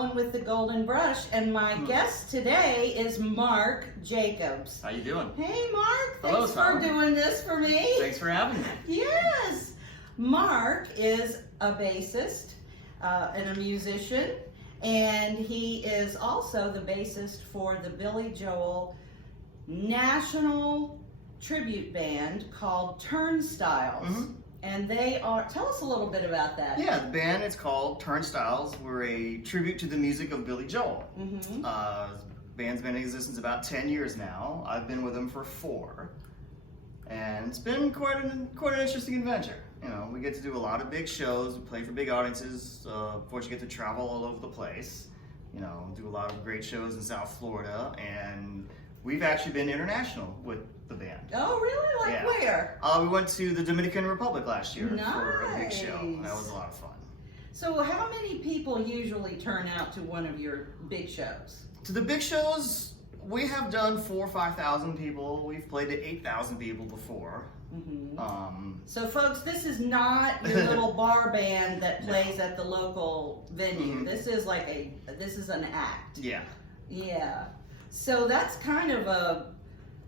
Talin with the Golden Brush, and my guest today is Mark Jacobs. How you doing? Hey Mark, Hello, thanks for doing this for me. Thanks for having me. Yes. Mark is a bassist and a musician, and he is also the bassist for the Billy Joel national tribute band called Turnstiles. And they are, tell us a little bit about that. Yeah, the band is called Turnstiles. We're a tribute to the music of Billy Joel. Band's been in existence about 10 years now. I've been with them for 4. And it's been quite an interesting adventure. You know, we get to do a lot of big shows, we play for big audiences. Of course, you get to travel all over the place. You know, do a lot of great shows in South Florida, and we've actually been international with the band. Oh, really? Like where? We went to the Dominican Republic last year for a big show. Nice. That was a lot of fun. So how many people usually turn out to one of your big shows? To the big shows, we have done 4,000 or 5,000 people. We've played to 8,000 people before. So folks, this is not your little bar band that plays at the local venue. This is like this is an act. Yeah. Yeah. So that's kind of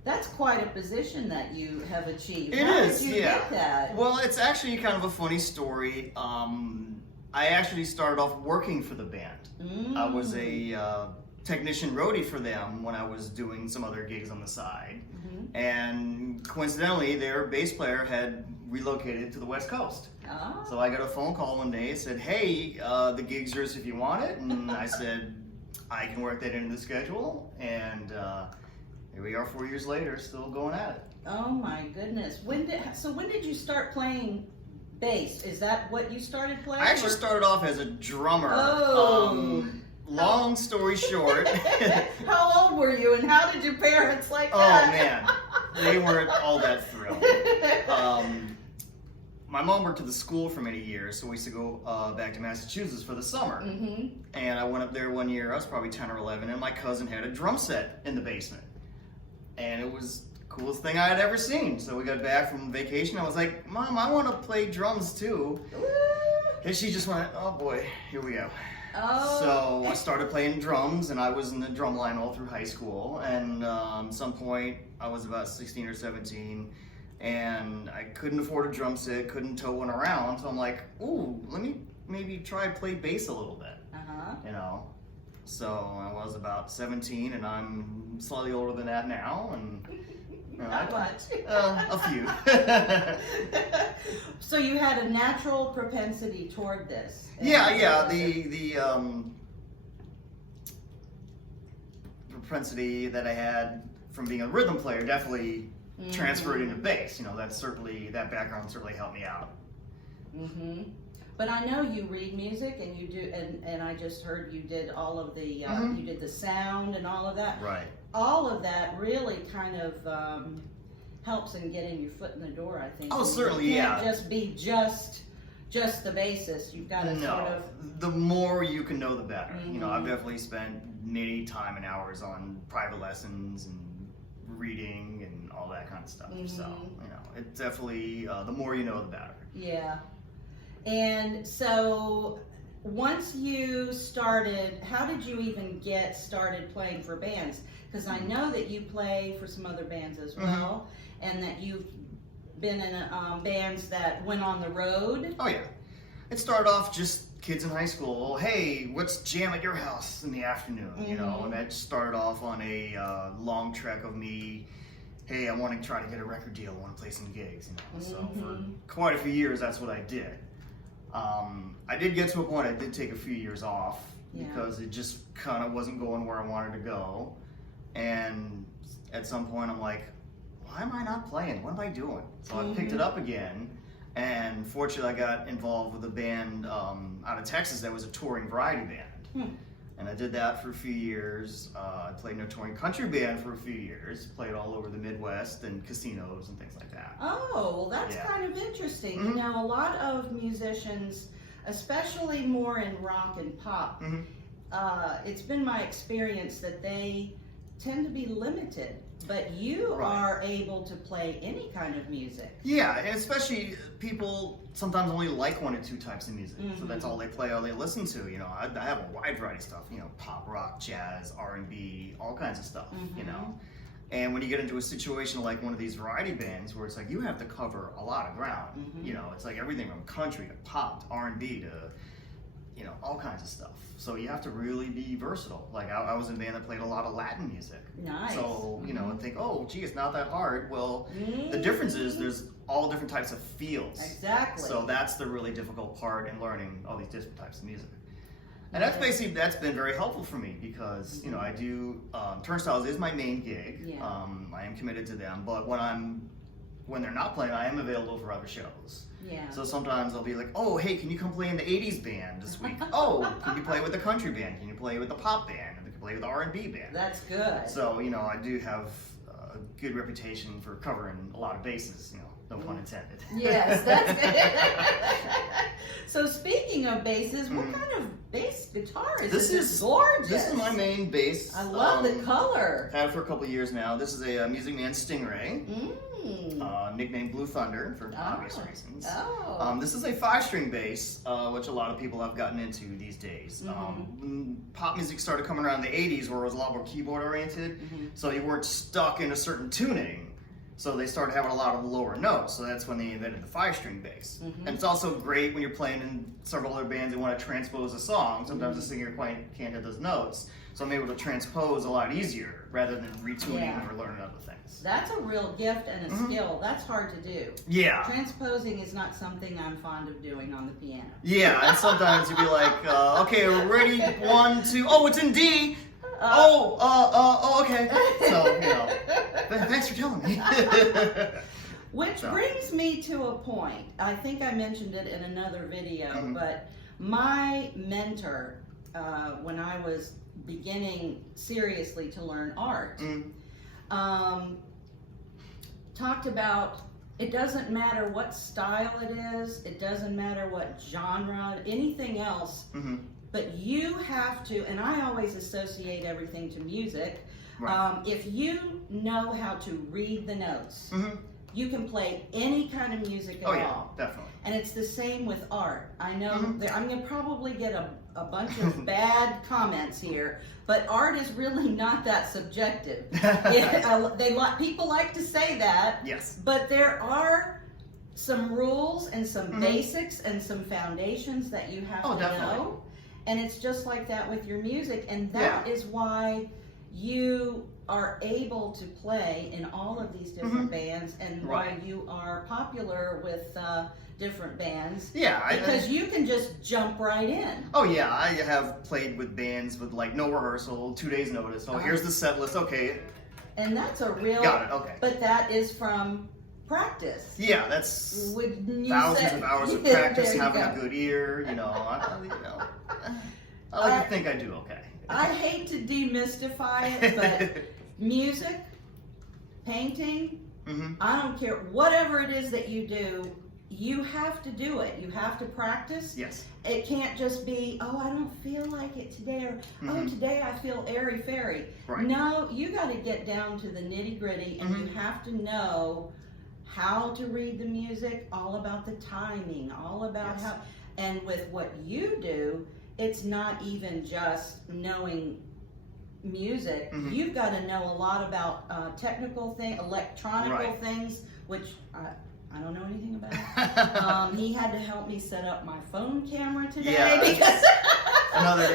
that's quite a position that you have achieved. It How is, did you yeah. get that? Well, it's actually kind of a funny story. I actually started off working for the band. I was a technician roadie for them when I was doing some other gigs on the side. And coincidentally, their bass player had relocated to the West Coast. So I got a phone call one day and said, hey, the gig's yours if you want it. And I said, I can work that into the schedule. And here we are 4 years later, still going at it. Oh my goodness. When did you start playing bass? Is that what you started playing? I actually started off as a drummer. Oh. Long story short. How old were you and how did your parents like Oh that? man, they weren't all that thrilled. My mom worked at the school for many years, so we used to go back to Massachusetts for the summer. And I went up there one year, I was probably 10 or 11, and my cousin had a drum set in the basement. And it was the coolest thing I had ever seen. So we got back from vacation, I was like, Mom, I want to play drums too. And she just went, oh boy, here we go. So I started playing drums, and I was in the drum line all through high school. And at some point, I was about 16 or 17, and I couldn't afford a drum set, couldn't tow one around. So I'm like, ooh, let me maybe try to play bass a little bit, you know. So I was about 17, and I'm slightly older than that now, and not much. A few. So you had a natural propensity toward this. Yeah. The propensity that I had from being a rhythm player definitely transferred into bass. You know, that background certainly helped me out. But I know you read music, and you do, and I just heard you did all of the you did the sound and all of that. Right. All of that really kind of helps in getting your foot in the door, I think. Oh, certainly, you can't just be just the bassist. You've got to sort of. The more you can know, the better. You know, I've definitely spent many time and hours on private lessons and reading and all that kind of stuff. So, you know, it's definitely the more you know, the better. Yeah. And so once you started, how did you even get started playing for bands? Because I know that you play for some other bands as well, and that you've been in bands that went on the road. Oh yeah. It started off just kids in high school. Hey, let's jam at your house in the afternoon, you know, and that started off on a long trek of me. Hey, I want to try to get a record deal. I want to play some gigs, you know. So for quite a few years, that's what I did. I did get to a point I did take a few years off because it just kind of wasn't going where I wanted to go. And at some point I'm like, why am I not playing? What am I doing? So I picked it up again, and fortunately I got involved with a band out of Texas that was a touring variety band. And I did that for a few years. I played in a touring country band for a few years, played all over the Midwest and casinos and things like that. Oh, well that's kind of interesting. You know, a lot of musicians, especially more in rock and pop, it's been my experience that they tend to be limited but you Right. are able to play any kind of music. Yeah, and especially people sometimes only like one or two types of music, so that's all they play, all they listen to. You know, I have a wide variety of stuff. You know, pop, rock, jazz, R&B, all kinds of stuff. You know, and when you get into a situation like one of these variety bands where it's like you have to cover a lot of ground. You know, it's like everything from country to pop to R&B to, you know, all kinds of stuff. So you have to really be versatile. Like I was in a band that played a lot of Latin music. Nice. So, you know, and think, oh, gee, it's not that hard. Well, the difference is there's all different types of feels. Exactly. So that's the really difficult part in learning all these different types of music. And that's basically, that's been very helpful for me because, you know, I do, Turnstiles is my main gig. Yeah. I am committed to them, but when they're not playing, I am available for other shows. Yeah. So sometimes I'll be like, oh, hey, can you come play in the 80s band this week? Oh, can you play with the country band? Can you play with the pop band? And can you play with the R&B band? That's good. So, you know, I do have a good reputation for covering a lot of bases, you know, no pun intended. Yes, that's good. So speaking of basses, what kind of bass guitar is this? This is gorgeous. This is my main bass. I love the color. I've had it for a couple of years now. This is a Music Man Stingray. Nicknamed Blue Thunder for obvious reasons. Oh. This is a 5-string bass, which a lot of people have gotten into these days. When pop music started coming around in the 80s where it was a lot more keyboard oriented, so you weren't stuck in a certain tuning. So they started having a lot of lower notes, so that's when they invented the 5-string bass. And it's also great when you're playing in several other bands that want to transpose a song. Sometimes the singer can't hit those notes, so I'm able to transpose a lot easier rather than retuning or learning other things. That's a real gift and a skill. That's hard to do. Yeah. Transposing is not something I'm fond of doing on the piano. Yeah, and sometimes you'd be like, okay, we're ready, 1, 2, oh, it's in D. Okay. So, you know, thanks for telling me. Which brings me to a point. I think I mentioned it in another video, but my mentor, when I was beginning seriously to learn art, talked about it doesn't matter what style it is, it doesn't matter what genre, anything else, but you have to, and I always associate everything to music, if you know how to read the notes, you can play any kind of music at all. Definitely. And it's the same with art. I know that I'm gonna probably get a bunch of bad comments here, but art is really not that subjective. People like to say that. Yes. But there are some rules and some basics and some foundations that you have to know. And it's just like that with your music, and that is why you are able to play in all of these different bands, and why you are popular with different bands. Yeah, because you can just jump right in. Oh yeah, I have played with bands with like no rehearsal, 2 days notice. Oh, here's the set list. Okay. And that's a real. Got it. Okay. But that is from practice. Yeah, that's thousands of hours of practice, having a good ear. You know, I like to think I do okay. I hate to demystify it, but music, painting, I don't care, whatever it is that you do, you have to do it. You have to practice. Yes. It can't just be, oh, I don't feel like it today, or oh, today I feel airy-fairy. Right. No, you got to get down to the nitty-gritty, and you have to know how to read the music, all about the timing, all about how, and with what you do, it's not even just knowing music. You've got to know a lot about technical things, electronical things, which I don't know anything about. He had to help me set up my phone camera today because another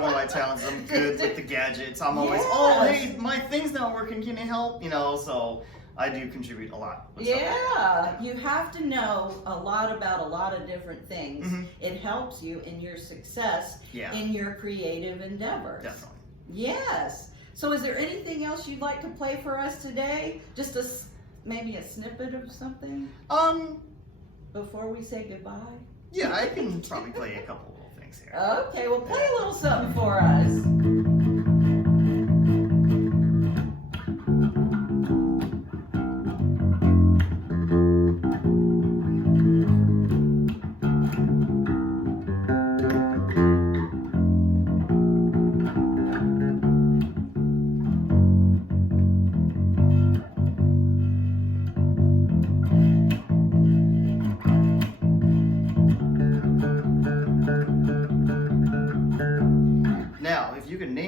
one of my talents. I'm good with the gadgets. I'm always, oh, hey, my thing's not working. Can you help? You know, so I do contribute a lot. You have to know a lot about a lot of different things. It helps you in your success in your creative endeavors. Definitely. Yes. So is there anything else you'd like to play for us today? Just maybe a snippet of something? Before we say goodbye? Yeah, I can probably play a couple little things here. Okay, well play a little something for us.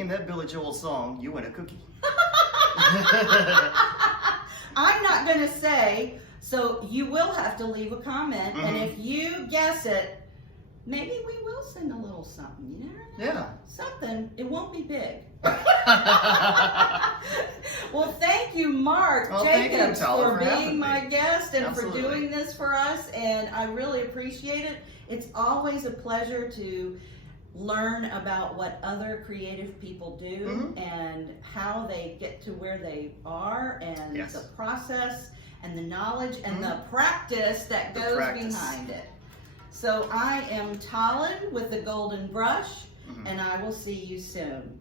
name that Billy Joel song, you win a cookie. I'm not going to say, so you will have to leave a comment, and if you guess it, maybe we will send a little something. You never know. Yeah. Something. It won't be big. Well, thank you, Mark Jacobs, for being my guest and for doing this for us, and I really appreciate it. It's always a pleasure to learn about what other creative people do and how they get to where they are, and the process and the knowledge and the practice that goes behind it. So I am Talin with the Golden Brush, and I will see you soon.